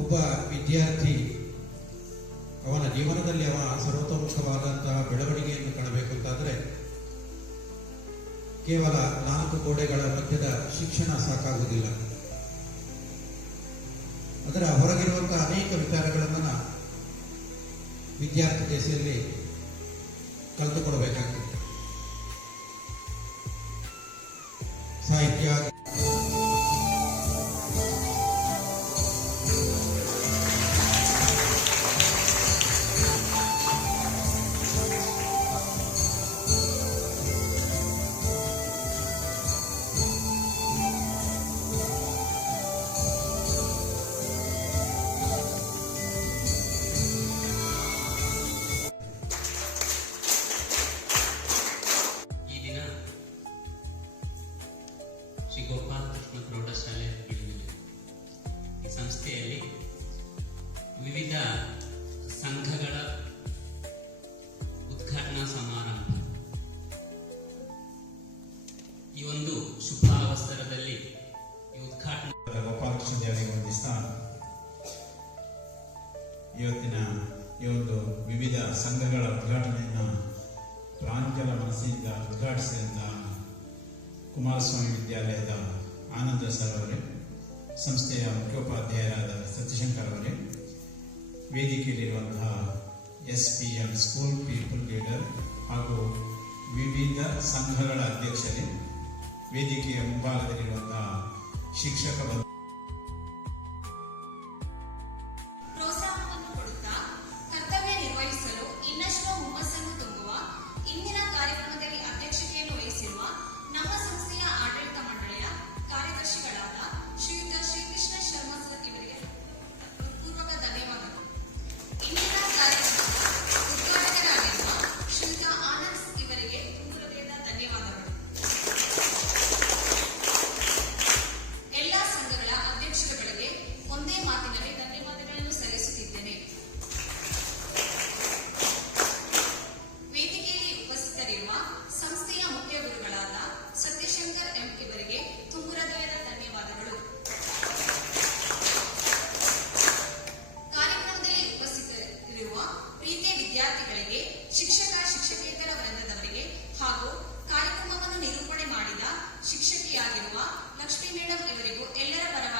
ಒಬ್ಬ ವಿದ್ಯಾರ್ಥಿ ಅವನ ಜೀವನದಲ್ಲಿ ಸರ್ವತೋಮುಖವಾದಂತಹ ಬೆಳವಣಿಗೆಯನ್ನು ಕಾಣಬೇಕು ಅಂತಾದರೆ ಕೇವಲ 4 ಗೋಡೆಗಳ ಮಧ್ಯದ ಶಿಕ್ಷಣ ಸಾಕಾಗುವುದಿಲ್ಲ. ಅದರ ಹೊರಗಿರುವಂತಹ ಅನೇಕ ವಿಚಾರಗಳನ್ನು ವಿದ್ಯಾರ್ಥಿ ದಶೆಯಲ್ಲಿ ಕಲಿತುಕೊಡಬೇಕಾಗ್ತದೆ. ಸಾಹಿತ್ಯ, ಶ್ರೀ ಗೋಪಾಲ್ ಕೃಷ್ಣ ಪ್ರೌಢಶಾಲೆ ಇಳಿವಿಲೆ ಈ ಸಂಸ್ಥೆಯಲ್ಲಿ ವಿವಿಧ ಸಂಘಗಳ ಉದ್ಘಾಟನಾ ಸಮಾರಂಭ. ಈ ಒಂದು ಶುಭ ಅವಸರದಲ್ಲಿ ಈ ಉದ್ಘಾಟನಾ ಗೋಪಾಲ್ ಕೃಷ್ಣ ದೇವರಿಗೆ ವಂದಿಸ್ತಾ ಇವತ್ತಿನ ಈ ಒಂದು ವಿವಿಧ ಸಂಘಗಳ ಉದ್ಘಾಟನೆಯನ್ನು ಪ್ರಾಂಜಲ ಮನಸ್ಸಿನಿಂದ ಉದ್ಘಾಟಿಸಿದಂಥ ಕುಮಾರಸ್ವಾಮಿ ವಿದ್ಯಾಲಯದ ಆನಂದ ಸರ್ ಅವರೇ, ಸಂಸ್ಥೆಯ ಮುಖ್ಯೋಪಾಧ್ಯಾಯರಾದ ಸತ್ಯಶಂಕರ್ ಅವರೇ, ವೇದಿಕೆಯಲ್ಲಿರುವಂತಹ SPM ಸ್ಕೂಲ್ ಪೀಪಲ್ ಲೀಡರ್ ಹಾಗೂ ವಿವಿಧ ಸಂಘಗಳ ಅಧ್ಯಕ್ಷರೇ, ವೇದಿಕೆಯ ಮುಂಭಾಗದಲ್ಲಿರುವಂತಹ ಶಿಕ್ಷಕ ಪ್ರೋತ್ಸಾಹವನ್ನು ಕೊಡುತ್ತಾ ಕರ್ತವ್ಯ ನಿರ್ವಹಿಸಲು ಇನ್ನಷ್ಟು ಹುಮ್ಮಸ್ಸನ್ನು ತುಂಬುವ ಇಂದಿನ ಕಾರ್ಯಕ್ರಮದಲ್ಲಿ ಅಧ್ಯಕ್ಷತೆಯನ್ನು ವಹಿಸಿರುವ ನಮ್ಮ ಸಂಸ್ಥೆಯ ಆಡಳಿತ ಮಂಡಳಿಯ ಕಾರ್ಯದರ್ಶಿಗಳಾದ ಶ್ರೀಯುತ ಶ್ರೀಕೃಷ್ಣ ಶರ್ಮಾ ಸರ್ ಇವರಿಗೆ ಪೂರ್ವಕ ಧನ್ಯವಾದಗಳು. ಇಂದಿನ ಉದ್ಘಾಟಕರಾಗಿರುವ ಶ್ರೀಯುತ ಆನಂದ್ ಇವರಿಗೆ ಹೃದಯದ ಧನ್ಯವಾದಗಳು. ಎಲ್ಲ ಸಂಘಗಳ ಅಧ್ಯಕ್ಷರುಗಳಿಗೆ ಒಂದೇ ಮಾತಿನಲ್ಲಿ ಧನ್ಯವಾದಗಳನ್ನು ಸಲ್ಲಿಸುತ್ತಿದ್ದೇನೆ. ವೇದಿಕೆಯಲ್ಲಿ ಉಪಸ್ಥಿತರಿರುವ ಸಂಸ್ಥೆಯ ಮುಖ್ಯ ಗುರುಗಳಾದ ಸತ್ಯಶಂಕರ್ ಎಂ ಇವರಿಗೆ ತುಂಬು ಹೃದಯದ ಧನ್ಯವಾದಗಳು. ಕಾರ್ಯಕ್ರಮದಲ್ಲಿ ಉಪಸ್ಥಿತರಿರುವ ಪ್ರೀತಿಯ ವಿದ್ಯಾರ್ಥಿಗಳಿಗೆ, ಶಿಕ್ಷಕೇತರ ವೃಂದದವರಿಗೆ ಹಾಗೂ ಕಾರ್ಯಕ್ರಮವನ್ನು ನಿರೂಪಣೆ ಮಾಡಿದ ಶಿಕ್ಷಕಿಯಾಗಿರುವ ಲಕ್ಷ್ಮೀ ಮೇಡಂ ಇವರಿಗೂ ಎಲ್ಲರ ಪರವಾಗಿ